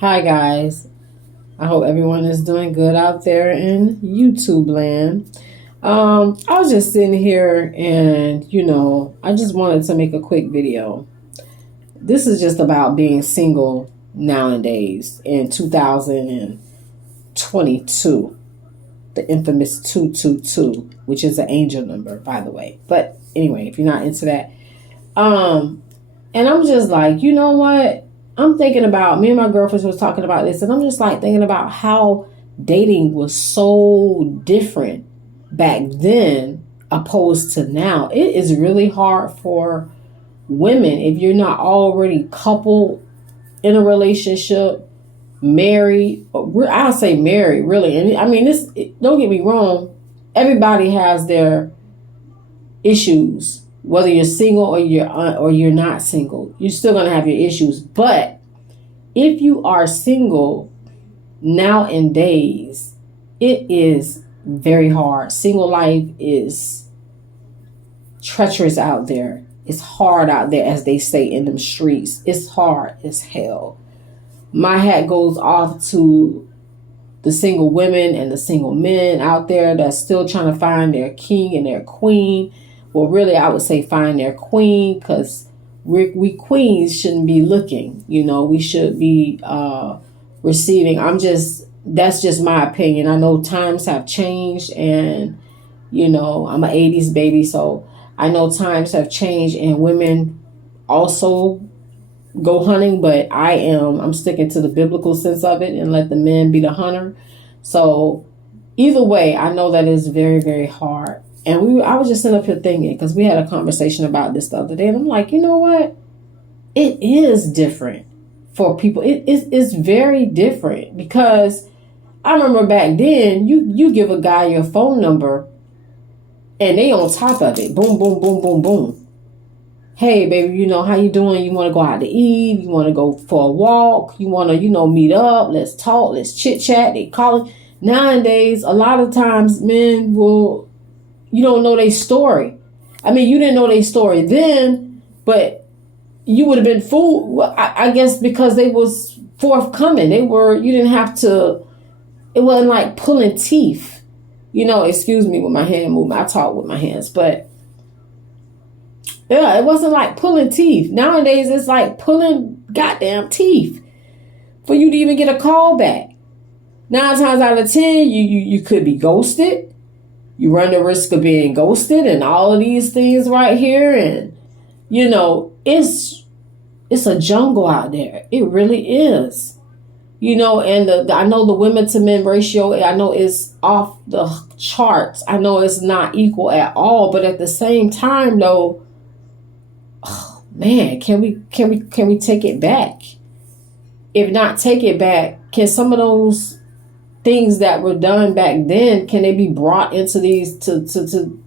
Hi guys, I hope everyone is doing good out there in YouTube land. I was just sitting here and I just wanted to make a quick video. This is just about being single nowadays in 2022. The infamous 222, which is an angel number, by the way. But anyway, if you're not into that, and I'm just like, you know what? I'm thinking about, me and my girlfriends was talking about this, and I'm just like thinking about how dating was so different back then opposed to now. It is really hard for women if you're not already coupled in a relationship, married. I'll say married, really. And I mean, don't get me wrong. Everybody has their issues, whether you're single or you're not single. You're still gonna have your issues. But if you are single nowadays, it is very hard. Single life is treacherous out there. It's hard out there, as they say in them streets. It's hard as hell. My hat goes off to the single women and the single men out there that's still trying to find their king and their queen. Well, really, I would say find their queen, because we queens shouldn't be looking. We should be receiving. That's just my opinion. I know times have changed, and I'm an 80s baby, so I know times have changed, and women also go hunting, but I'm sticking to the biblical sense of it and let the men be the hunter. So either way, I know that it's very, very hard. And I was just sitting up here thinking, because we had a conversation about this the other day, and I'm like, you know what? It is different for people. It's very different, because I remember back then, you give a guy your phone number, and they on top of it. Boom, boom, boom, boom, boom. Hey, baby, how you doing? You want to go out to eat? You want to go for a walk? You want to, meet up? Let's talk. Let's chit chat. They call it. Nowadays, a lot of times men you don't know their story. I mean, you didn't know their story then, but you would have been fooled. Well, I guess because they was forthcoming. You didn't have to, it wasn't like pulling teeth. Excuse me with my hand movement. I talk with my hands, but yeah, it wasn't like pulling teeth. Nowadays, it's like pulling goddamn teeth for you to even get a call back. 9 times out of 10, you could be ghosted. You run the risk of being ghosted and all of these things right here. And, it's a jungle out there. It really is. And I know the women to men ratio, I know it's off the charts. I know it's not equal at all. But at the same time, though, oh man, can we take it back? If not take it back, can some of those things that were done back then, can they be brought into these to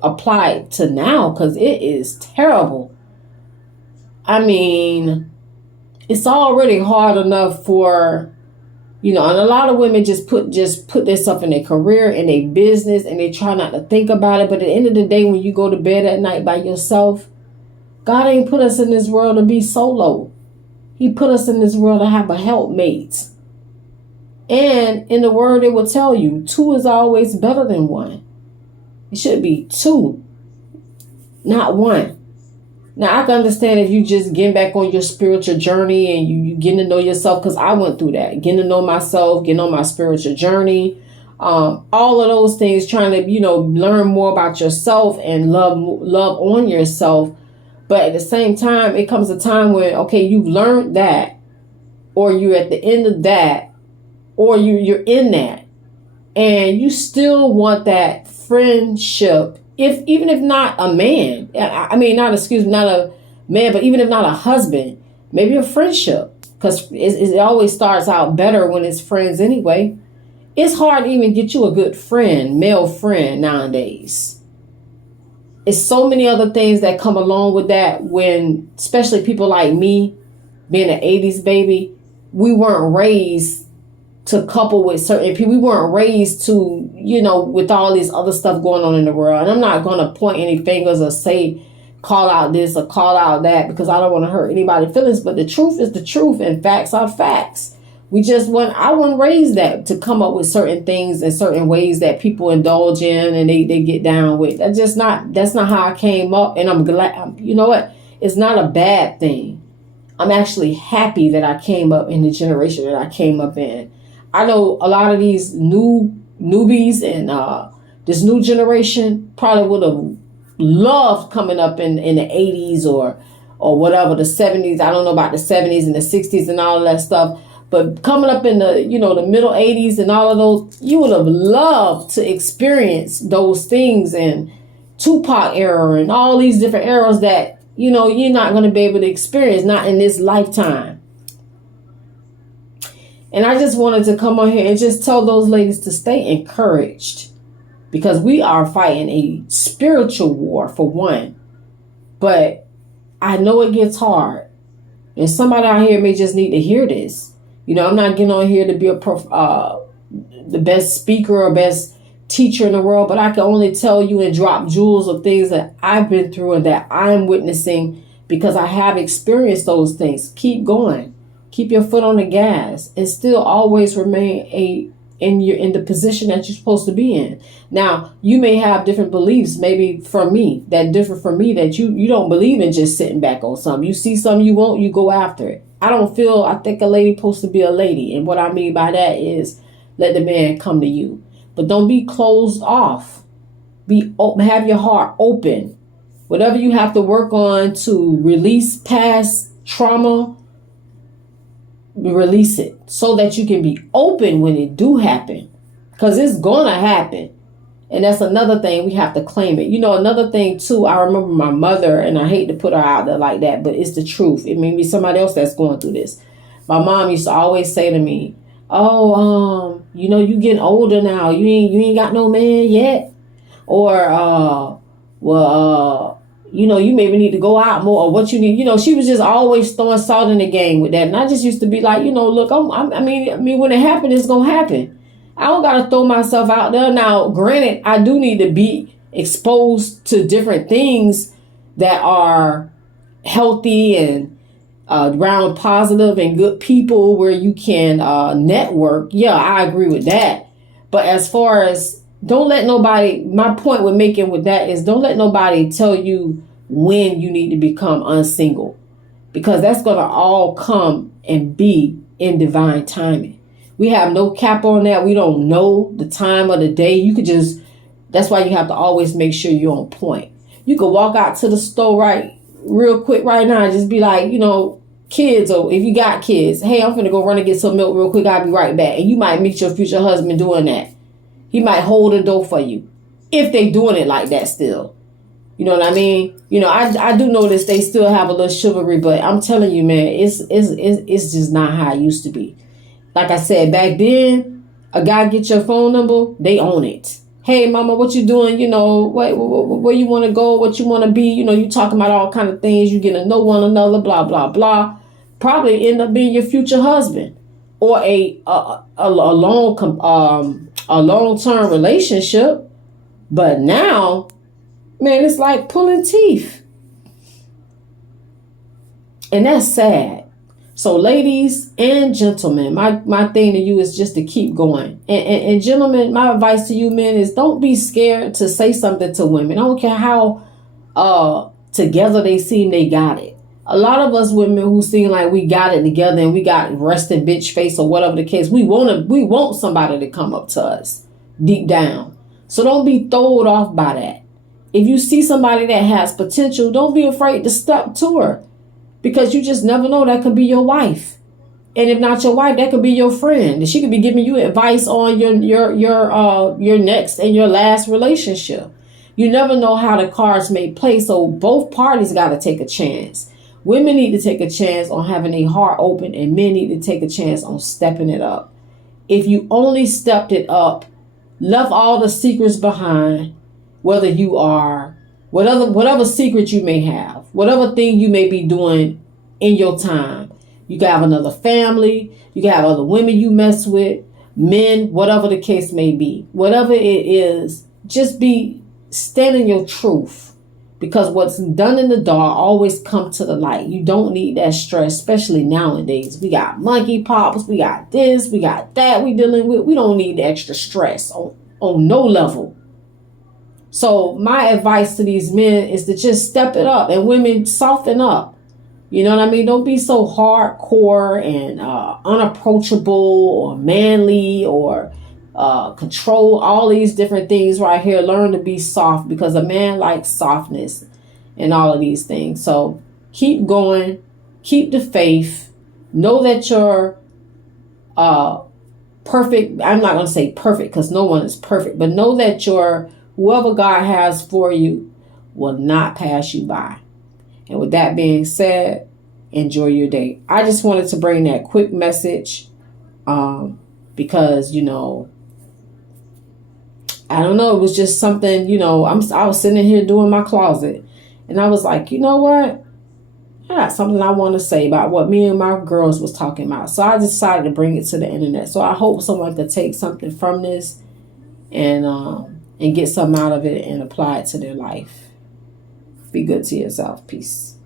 apply to now? Because it is terrible. I mean, it's already hard enough for, and a lot of women just put themselves in their career and their business, and they try not to think about it. But at the end of the day, when you go to bed at night by yourself, God ain't put us in this world to be solo. He put us in this world to have a helpmate. And in the word, it will tell you 2 is always better than 1. It should be 2, not 1. Now, I can understand if you just getting back on your spiritual journey and you getting to know yourself, because I went through that. Getting to know myself, getting on my spiritual journey, all of those things, trying to, learn more about yourself and love on yourself. But at the same time, it comes a time when, okay, you've learned that, or you're at the end of that, or you're in that, and you still want that friendship, even if not a man. I mean, not a man, but even if not a husband, maybe a friendship, because it always starts out better when it's friends anyway. It's hard to even get you a good friend, male friend nowadays. It's so many other things that come along with that, when, especially people like me, being an 80s baby, we weren't raised to couple with certain people. We weren't raised to, with all this other stuff going on in the world. And I'm not going to point any fingers or say, call out this or call out that, because I don't want to hurt anybody's feelings. But the truth is the truth, and facts are facts. I wasn't raised that to come up with certain things and certain ways that people indulge in and they get down with. That's not how I came up. And I'm glad, you know what? It's not a bad thing. I'm actually happy that I came up in the generation that I came up in. I know a lot of these newbies and this new generation probably would have loved coming up in the 80s or whatever, the 70s. I don't know about the 70s and the 60s and all of that stuff. But coming up in the, the middle 80s and all of those, you would have loved to experience those things and Tupac era and all these different eras that, you're not going to be able to experience, not in this lifetime. And I just wanted to come on here and just tell those ladies to stay encouraged, because we are fighting a spiritual war, for one. But I know it gets hard. And somebody out here may just need to hear this. I'm not getting on here to be the best speaker or best teacher in the world, but I can only tell you and drop jewels of things that I've been through and that I'm witnessing, because I have experienced those things. Keep going. Keep your foot on the gas and still always remain in the position that you're supposed to be in. Now, you may have different beliefs, maybe from me, that differ from me, that you don't believe in just sitting back on something. You see something you want, you go after it. I think a lady supposed to be a lady. And what I mean by that is let the man come to you. But don't be closed off. Be open, have your heart open. Whatever you have to work on to release past trauma, release it so that you can be open when it do happen. Because it's gonna happen. And that's another thing, we have to claim it. Another thing too, I remember my mother, and I hate to put her out there like that, but it's the truth. It may be somebody else that's going through this. My mom used to always say to me, "Oh, you getting older now. You ain't got no man yet." Or, you maybe need to go out more, or what you need. She was just always throwing salt in the game with that. And I just used to be like, look, I mean, when it happens, it's going to happen. I don't got to throw myself out there. Now, granted, I do need to be exposed to different things that are healthy and around positive and good people where you can network. Yeah, I agree with that. But as far as don't let nobody, my point with making with that is don't let nobody tell you when you need to become unsingle, because that's going to all come and be in divine timing. We have no cap on that. We don't know the time of the day. That's why you have to always make sure you're on point. You could walk out to the store real quick right now and just be like, kids, or if you got kids, hey, I'm finna go run and get some milk real quick. I'll be right back. And you might meet your future husband doing that. He might hold the door for you if they doing it like that still. You know what I mean? I do notice they still have a little chivalry, but I'm telling you, man, it's just not how it used to be. Like I said, back then, a guy get your phone number, they own it. Hey, mama, what you doing? Where you want to go? What you want to be? You talking about all kind of things. You get to know one another, blah, blah, blah. Probably end up being your future husband, or a long-term relationship. But now, man, it's like pulling teeth. And that's sad. So ladies and gentlemen, my thing to you is just to keep going. And gentlemen, my advice to you men is don't be scared to say something to women. I don't care how together they seem they got it. A lot of us women who seem like we got it together and we got resting bitch face or whatever the case, we want somebody to come up to us deep down. So don't be thrown off by that. If you see somebody that has potential, don't be afraid to step to her. Because you just never know, that could be your wife. And if not your wife, that could be your friend. And she could be giving you advice on your next and your last relationship. You never know how the cards may play. So both parties got to take a chance. Women need to take a chance on having a heart open, and men need to take a chance on stepping it up. If you only stepped it up, left all the secrets behind, whether you are whatever secret you may have, whatever thing you may be doing in your time. You can have another family, you can have other women you mess with, men, whatever the case may be. Whatever it is, just stand in your truth. Because what's done in the dark always come to the light. You don't need that stress, especially nowadays. We got monkeypox, we got this, we got that we dealing with. We don't need the extra stress on no level. So my advice to these men is to just step it up, and women, soften up. You know what I mean? Don't be so hardcore and unapproachable or manly or control, all these different things right here. Learn to be soft, because a man likes softness and all of these things. So keep going, keep the faith, know that you're perfect. I'm not going to say perfect, because no one is perfect, but know that whoever God has for you will not pass you by. And with that being said, enjoy your day. I just wanted to bring that quick message because, I don't know. It was just something, I was sitting here doing my closet, and I was like, you know what? I got something I want to say about what me and my girls was talking about. So I decided to bring it to the internet. So I hope someone could take something from this and get something out of it and apply it to their life. Be good to yourself. Peace.